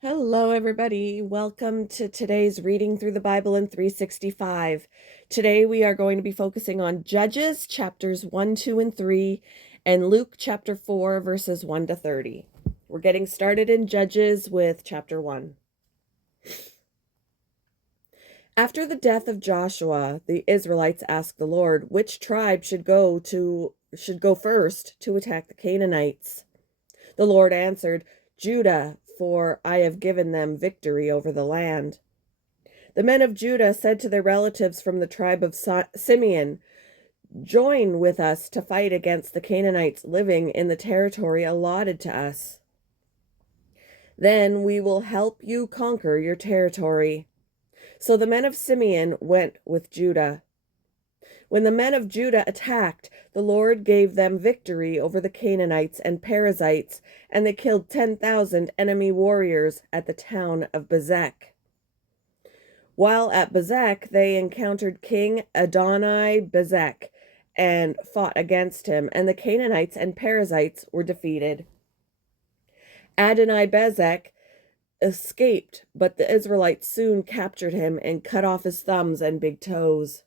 Hello, everybody. Welcome to today's Reading Through the Bible in 365. Today we are going to be focusing on Judges chapters 1, 2, and 3, and Luke chapter 4, verses 1 to 30. We're getting started in Judges with chapter 1. After the death of Joshua, the Israelites asked the Lord which tribe should go first to attack the Canaanites. The Lord answered, Judah, for I have given them victory over the land. The men of Judah said to their relatives from the tribe of Simeon, Join with us to fight against the Canaanites living in the territory allotted to us. Then we will help you conquer your territory. So the men of Simeon went with Judah. When the men of Judah attacked, the Lord gave them victory over the Canaanites and Perizzites, and they killed 10,000 enemy warriors at the town of Bezek. While at Bezek, they encountered King Adoni-Bezek and fought against him, and the Canaanites and Perizzites were defeated. Adoni-Bezek escaped, but the Israelites soon captured him and cut off his thumbs and big toes.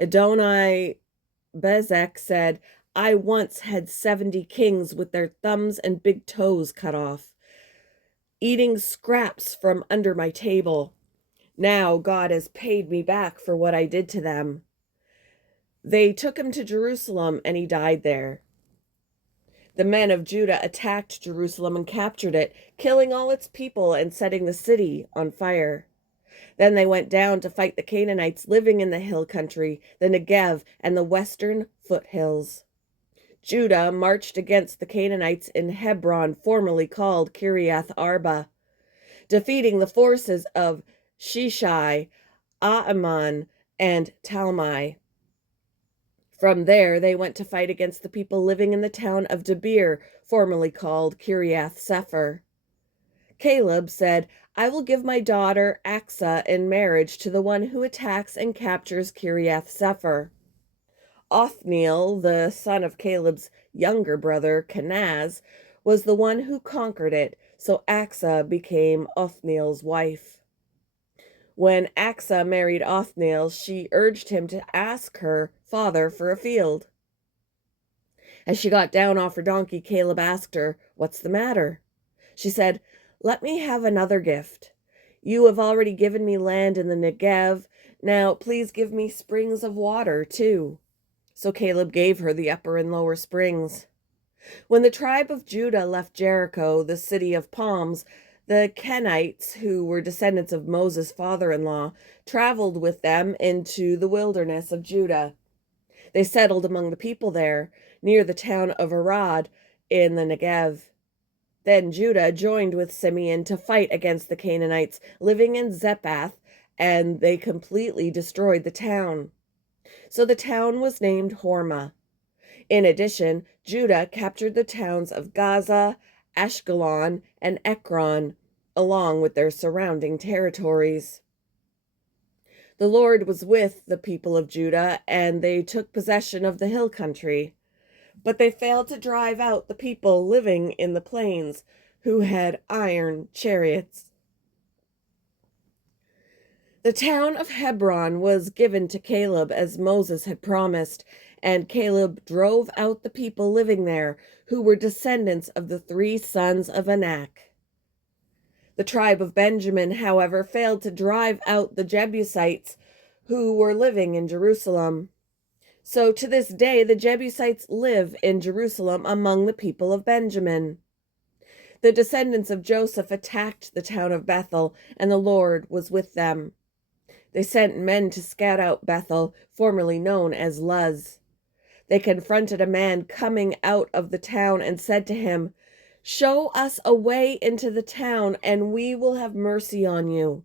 Adoni-Bezek said, I once had 70 kings with their thumbs and big toes cut off, eating scraps from under my table. Now God has paid me back for what I did to them. They took him to Jerusalem, and he died there. The men of Judah attacked Jerusalem and captured it, killing all its people and setting the city on fire. Then they went down to fight the Canaanites living in the hill country, the Negev, and the western foothills. Judah marched against the Canaanites in Hebron, formerly called Kiriath Arba, defeating the forces of Shishai, Ahiman, and Talmai. From there, they went to fight against the people living in the town of Debir, formerly called Kiriath Sepher. Caleb said, I will give my daughter Achsah in marriage to the one who attacks and captures Kiriath Sepher. Othniel, the son of Caleb's younger brother, Kenaz, was the one who conquered it, so Achsah became Othniel's wife. When Achsah married Othniel, she urged him to ask her father for a field. As she got down off her donkey, Caleb asked her, What's the matter? She said, Let me have another gift. You have already given me land in the Negev. Now please give me springs of water, too. So Caleb gave her the upper and lower springs. When the tribe of Judah left Jericho, the city of palms, the Kenites, who were descendants of Moses' father-in-law, traveled with them into the wilderness of Judah. They settled among the people there, near the town of Arad in the Negev. Then Judah joined with Simeon to fight against the Canaanites living in Zephath, and they completely destroyed the town. So the town was named Hormah. In addition, Judah captured the towns of Gaza, Ashkelon, and Ekron, along with their surrounding territories. The Lord was with the people of Judah, and they took possession of the hill country. But they failed to drive out the people living in the plains, who had iron chariots. The town of Hebron was given to Caleb as Moses had promised, and Caleb drove out the people living there, who were descendants of the 3 sons of Anak. The tribe of Benjamin, however, failed to drive out the Jebusites who were living in Jerusalem. So to this day, the Jebusites live in Jerusalem among the people of Benjamin. The descendants of Joseph attacked the town of Bethel, and the Lord was with them. They sent men to scout out Bethel, formerly known as Luz. They confronted a man coming out of the town and said to him, Show us a way into the town, and we will have mercy on you.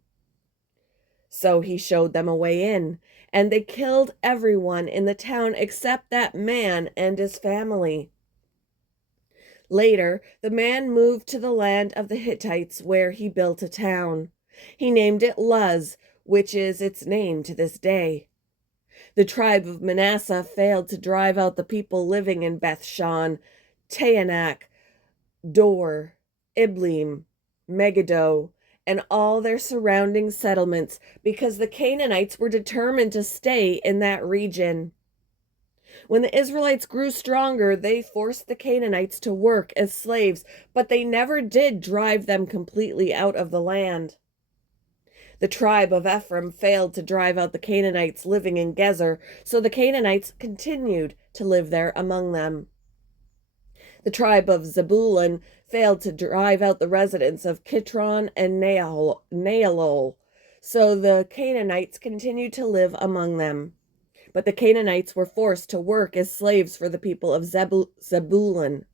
So he showed them a way in, and they killed everyone in the town except that man and his family. Later, the man moved to the land of the Hittites, where he built a town. He named it Luz, which is its name to this day. The tribe of Manasseh failed to drive out the people living in Beth-shan, Taanach, Dor, Iblim, Megiddo, and all their surrounding settlements, because the Canaanites were determined to stay in that region. When the Israelites grew stronger, they forced the Canaanites to work as slaves, but they never did drive them completely out of the land. The tribe of Ephraim failed to drive out the Canaanites living in Gezer, so the Canaanites continued to live there among them. The tribe of Zebulun failed to drive out the residents of Kitron and Naalol, so the Canaanites continued to live among them. But the Canaanites were forced to work as slaves for the people of Zebulun.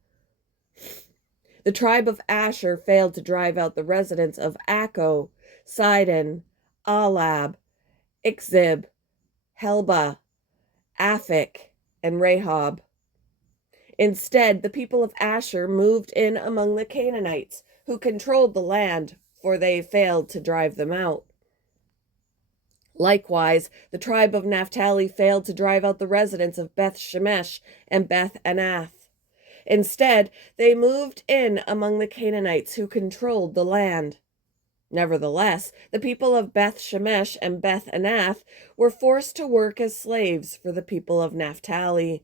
The tribe of Asher failed to drive out the residents of Akko, Sidon, Alab, Ikzib, Helba, Aphik, and Rehob. Instead, the people of Asher moved in among the Canaanites, who controlled the land, for they failed to drive them out. Likewise, the tribe of Naphtali failed to drive out the residents of Beth Shemesh and Beth Anath. Instead, they moved in among the Canaanites who controlled the land. Nevertheless, the people of Beth Shemesh and Beth Anath were forced to work as slaves for the people of Naphtali.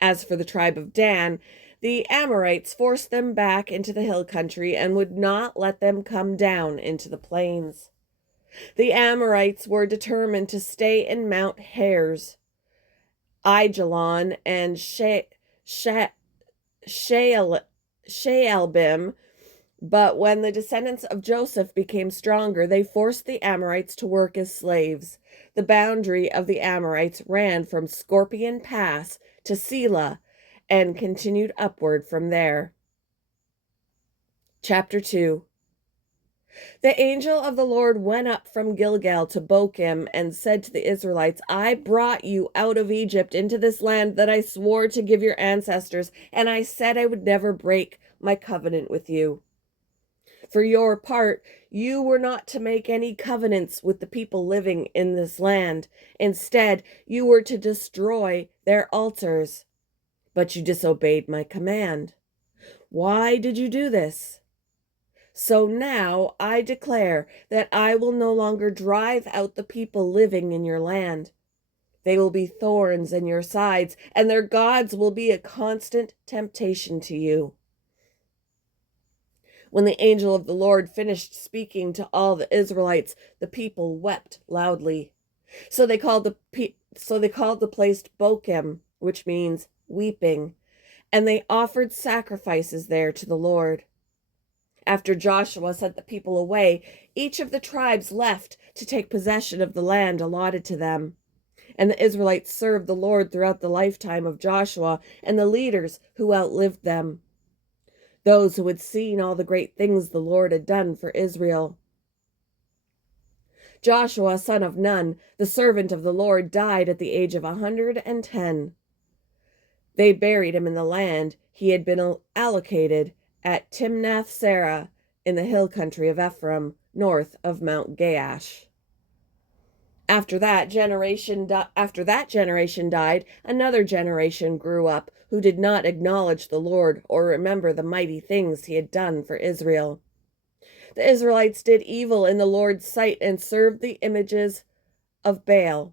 As for the tribe of Dan, the Amorites forced them back into the hill country and would not let them come down into the plains. The Amorites were determined to stay in Mount Heres, Aijalon, and Shaalbim, but when the descendants of Joseph became stronger, they forced the Amorites to work as slaves. The boundary of the Amorites ran from Scorpion Pass to Selah and continued upward from there. Chapter 2. The angel of the Lord went up from Gilgal to Bochim and said to the Israelites, I brought you out of Egypt into this land that I swore to give your ancestors, and I said I would never break my covenant with you. For your part, you were not to make any covenants with the people living in this land. Instead, you were to destroy their altars. But you disobeyed my command. Why did you do this? So now I declare that I will no longer drive out the people living in your land. They will be thorns in your sides, and their gods will be a constant temptation to you. When the angel of the Lord finished speaking to all the Israelites, the people wept loudly. So they called the place Bochim, which means weeping, and they offered sacrifices there to the Lord. After Joshua sent the people away, each of the tribes left to take possession of the land allotted to them. And the Israelites served the Lord throughout the lifetime of Joshua and the leaders who outlived them, those who had seen all the great things the Lord had done for Israel. Joshua, son of Nun, the servant of the Lord, died at the age of 110. They buried him in the land he had been allocated at Timnath-Serah in the hill country of Ephraim, north of Mount Gaash. After that generation died, another generation grew up who did not acknowledge the Lord or remember the mighty things he had done for Israel. The Israelites did evil in the Lord's sight and served the images of Baal.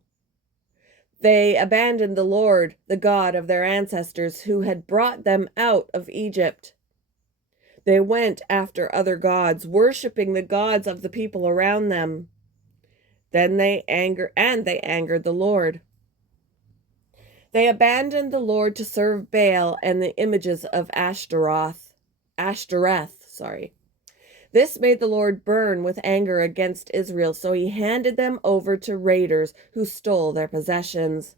They abandoned the Lord, the God of their ancestors, who had brought them out of Egypt. They went after other gods, worshiping the gods of the people around them. Then they angered the Lord. They abandoned the Lord to serve Baal and the images of Ashtoreth. This made the Lord burn with anger against Israel, so he handed them over to raiders who stole their possessions.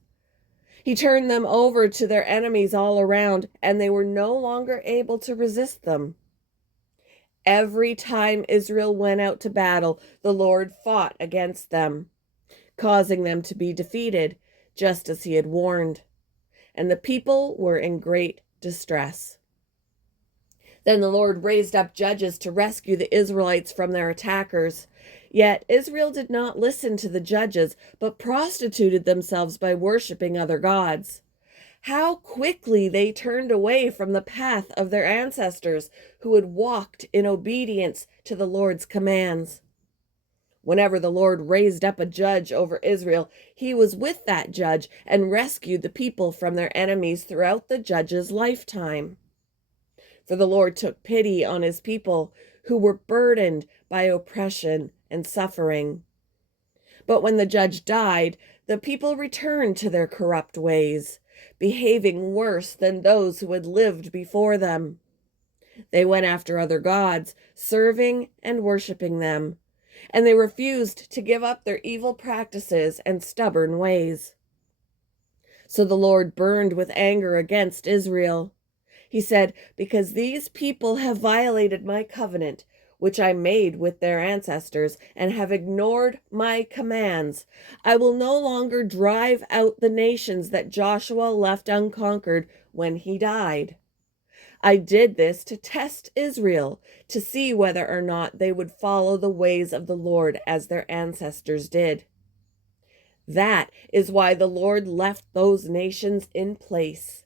He turned them over to their enemies all around, and they were no longer able to resist them. Every time Israel went out to battle, the Lord fought against them, causing them to be defeated, just as he had warned. And the people were in great distress. Then the Lord raised up judges to rescue the Israelites from their attackers. Yet Israel did not listen to the judges, but prostituted themselves by worshiping other gods. How quickly they turned away from the path of their ancestors who had walked in obedience to the Lord's commands. Whenever the Lord raised up a judge over Israel, he was with that judge and rescued the people from their enemies throughout the judge's lifetime. For the Lord took pity on his people who were burdened by oppression and suffering. But when the judge died, the people returned to their corrupt ways, behaving worse than those who had lived before them. They went after other gods, serving and worshiping them, and they refused to give up their evil practices and stubborn ways. So the Lord burned with anger against Israel. He said, "Because these people have violated my covenant, which I made with their ancestors, and have ignored my commands, I will no longer drive out the nations that Joshua left unconquered when he died. I did this to test Israel, to see whether or not they would follow the ways of the Lord as their ancestors did. That is why the Lord left those nations in place.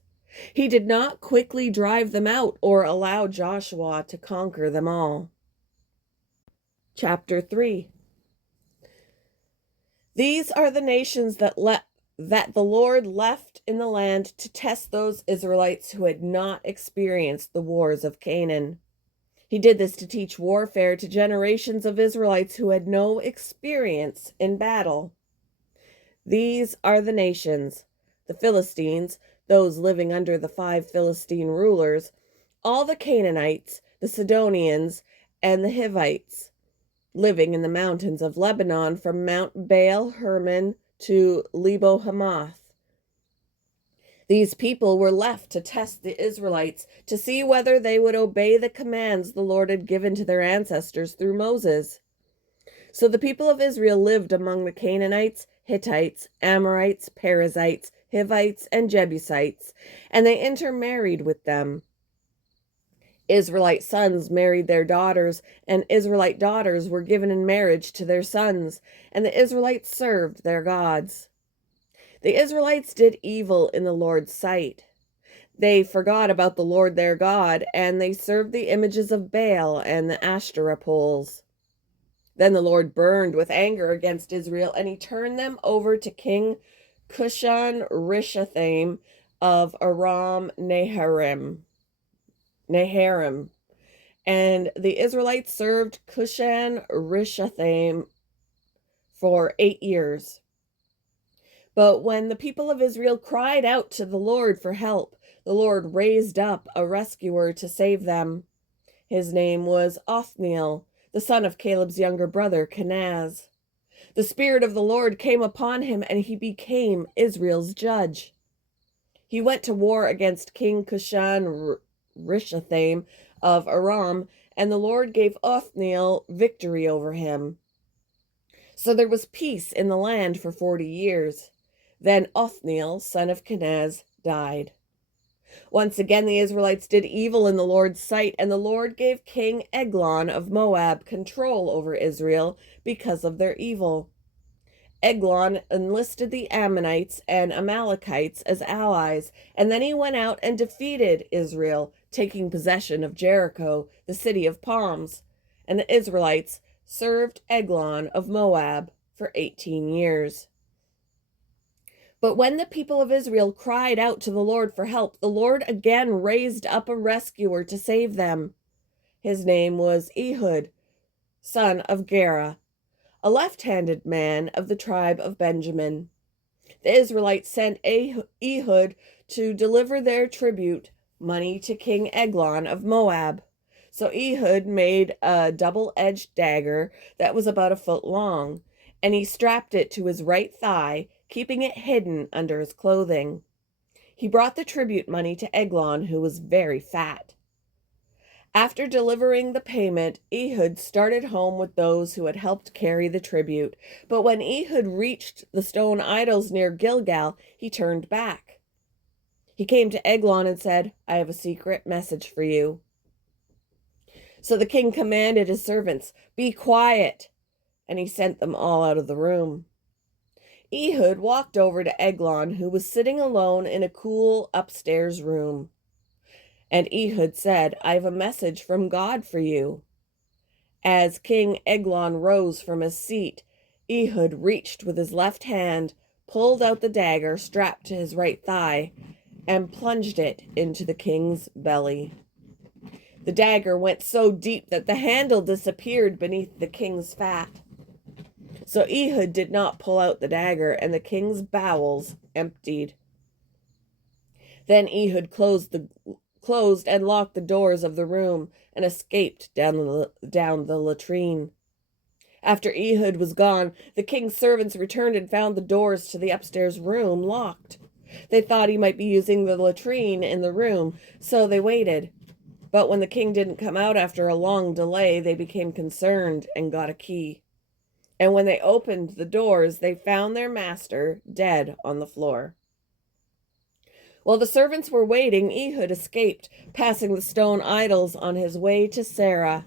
He did not quickly drive them out or allow Joshua to conquer them all." Chapter 3. These are the nations that the Lord left in the land to test those Israelites who had not experienced the wars of Canaan. He did this to teach warfare to generations of Israelites who had no experience in battle. These are the nations: the Philistines, those living under the 5 Philistine rulers, all the Canaanites, the Sidonians, and the Hivites, living in the mountains of Lebanon from Mount Baal Hermon to Lebo Hamath. These people were left to test the Israelites, to see whether they would obey the commands the Lord had given to their ancestors through Moses. So the people of Israel lived among the Canaanites, Hittites, Amorites, Perizzites, Hivites, and Jebusites, and they intermarried with them. Israelite sons married their daughters, and Israelite daughters were given in marriage to their sons, and the Israelites served their gods. The Israelites did evil in the Lord's sight. They forgot about the Lord their God, and they served the images of Baal and the Ashtoreth poles. Then the Lord burned with anger against Israel, and he turned them over to King Cushan-Rishathaim of Aram Naharaim. And the Israelites served Cushan-Rishathaim for 8 years. But when the people of Israel cried out to the Lord for help, the Lord raised up a rescuer to save them. His name was Othniel, the son of Caleb's younger brother, Kenaz. The Spirit of the Lord came upon him, and he became Israel's judge. He went to war against King Cushan-Rishathaim of Aram, and the Lord gave Othniel victory over him. So there was peace in the land for 40 years. Then Othniel, son of Kenaz, died. Once again the Israelites did evil in the Lord's sight, and the Lord gave King Eglon of Moab control over Israel because of their evil. Eglon enlisted the Ammonites and Amalekites as allies, and then he went out and defeated Israel, taking possession of Jericho, the city of palms, and the Israelites served Eglon of Moab for 18 years. But when the people of Israel cried out to the Lord for help, the Lord again raised up a rescuer to save them. His name was Ehud, son of Gera, a left-handed man of the tribe of Benjamin. The Israelites sent Ehud to deliver their tribute money to King Eglon of Moab. So Ehud made a double-edged dagger that was about 1 foot long, and he strapped it to his right thigh, keeping it hidden under his clothing. He brought the tribute money to Eglon, who was very fat. After delivering the payment, Ehud started home with those who had helped carry the tribute. But when Ehud reached the stone idols near Gilgal, he turned back. He came to Eglon and said, "I have a secret message for you." So the king commanded his servants, "Be quiet," and he sent them all out of the room. Ehud walked over to Eglon, who was sitting alone in a cool upstairs room. And Ehud said, "I have a message from God for you." As King Eglon rose from his seat, Ehud reached with his left hand, pulled out the dagger strapped to his right thigh, and plunged it into the king's belly. The dagger went so deep that the handle disappeared beneath the king's fat. So Ehud did not pull out the dagger, and the king's bowels emptied. Then Ehud closed and locked the doors of the room and escaped down the latrine. After Ehud was gone, the king's servants returned and found the doors to the upstairs room locked. They thought he might be using the latrine in the room, so they waited. But when the king didn't come out after a long delay, they became concerned and got a key. And when they opened the doors, they found their master dead on the floor. While the servants were waiting, Ehud escaped, passing the stone idols on his way to Seirah.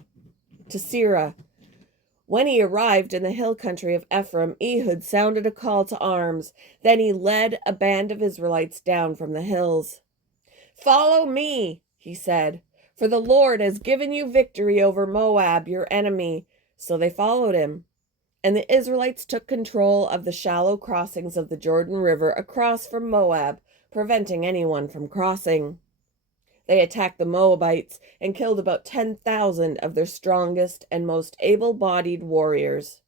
When he arrived in the hill country of Ephraim, Ehud sounded a call to arms. Then he led a band of Israelites down from the hills. "Follow me," he said, "for the Lord has given you victory over Moab, your enemy." So they followed him. And the Israelites took control of the shallow crossings of the Jordan River across from Moab, preventing anyone from crossing. They attacked the Moabites and killed about 10,000 of their strongest and most able-bodied warriors.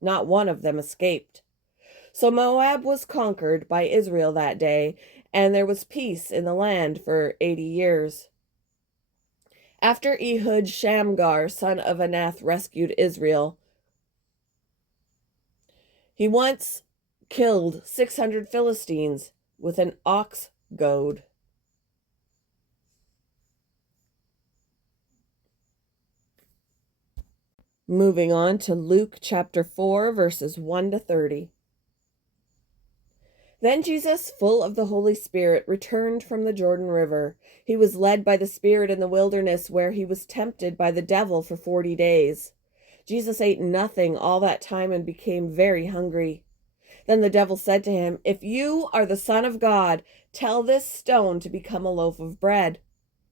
Not one of them escaped. So Moab was conquered by Israel that day, and there was peace in the land for 80 years. After Ehud, Shamgar, son of Anath, rescued Israel. He once killed 600 Philistines with an ox goad. Moving on to Luke chapter 4, verses 1 to 30. Then Jesus, full of the Holy Spirit, returned from the Jordan River. He was led by the Spirit in the wilderness, where he was tempted by the devil for 40 days. Jesus ate nothing all that time and became very hungry. Then the devil said to him, "If you are the Son of God, tell this stone to become a loaf of bread."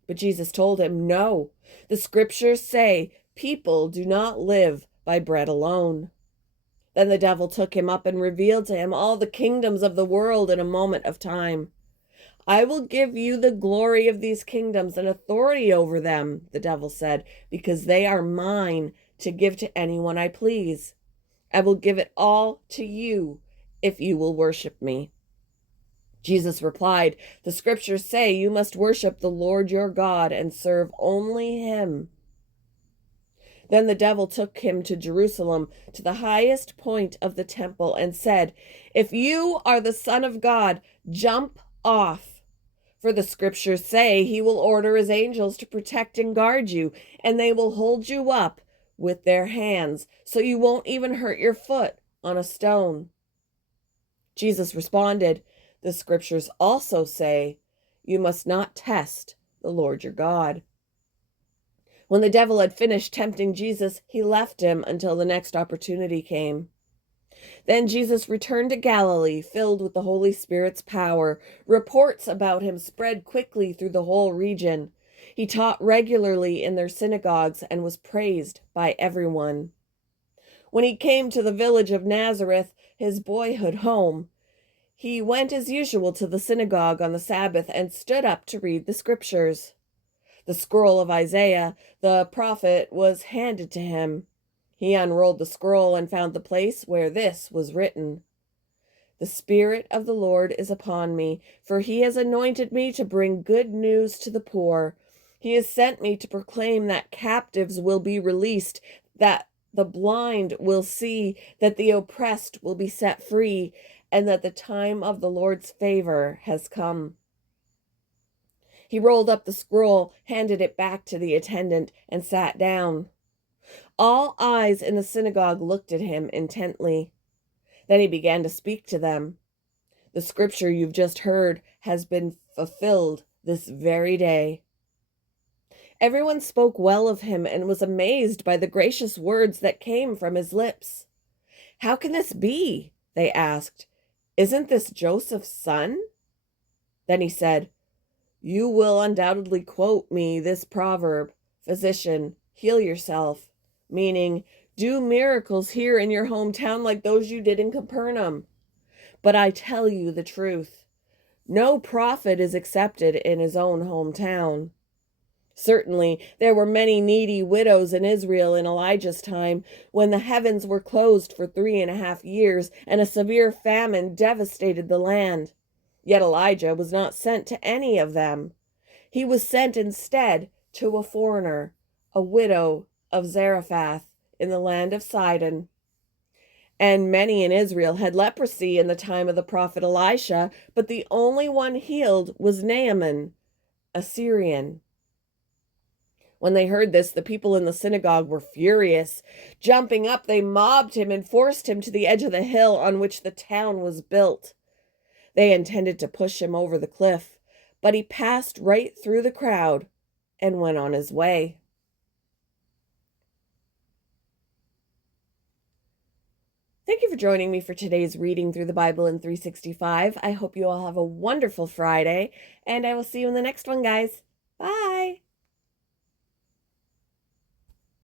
But Jesus told him, "No, the scriptures say people do not live by bread alone." Then the devil took him up and revealed to him all the kingdoms of the world in a moment of time. "I will give you the glory of these kingdoms and authority over them," the devil said, "because they are mine to give to anyone I please. I will give it all to you if you will worship me." Jesus replied, "The scriptures say you must worship the Lord your God and serve only him." Then the devil took him to Jerusalem, to the highest point of the temple, and said, "If you are the Son of God, jump off. For the scriptures say he will order his angels to protect and guard you, and they will hold you up with their hands, so you won't even hurt your foot on a stone." Jesus responded, "The scriptures also say you must not test the Lord your God." When the devil had finished tempting Jesus, he left him until the next opportunity came. Then Jesus returned to Galilee, filled with the Holy Spirit's power. Reports about him spread quickly through the whole region. He taught regularly in their synagogues and was praised by everyone. When he came to the village of Nazareth, his boyhood home, he went as usual to the synagogue on the Sabbath and stood up to read the scriptures. The scroll of Isaiah, the prophet, was handed to him. He unrolled the scroll and found the place where this was written: "The Spirit of the Lord is upon me, for he has anointed me to bring good news to the poor. He has sent me to proclaim that captives will be released, that the blind will see, that the oppressed will be set free, and that the time of the Lord's favor has come." He rolled up the scroll, handed it back to the attendant, and sat down. All eyes in the synagogue looked at him intently. Then he began to speak to them. "The scripture you've just heard has been fulfilled this very day." Everyone spoke well of him and was amazed by the gracious words that came from his lips. "How can this be?" they asked. Isn't this Joseph's son? Then he said, You will undoubtedly quote me this proverb, Physician, heal yourself, meaning, do miracles here in your hometown like those you did in Capernaum. But I tell you the truth. No prophet is accepted in his own hometown. Certainly, there were many needy widows in Israel in Elijah's time, when the heavens were closed for 3.5 years and a severe famine devastated the land. Yet Elijah was not sent to any of them. He was sent instead to a foreigner, a widow of Zarephath in the land of Sidon. And many in Israel had leprosy in the time of the prophet Elisha, but the only one healed was Naaman, a Syrian. When they heard this, the people in the synagogue were furious. Jumping up, they mobbed him and forced him to the edge of the hill on which the town was built. They intended to push him over the cliff, but he passed right through the crowd and went on his way. Thank you for joining me for today's reading through the Bible in 365. I hope you all have a wonderful Friday, and I will see you in the next one, guys.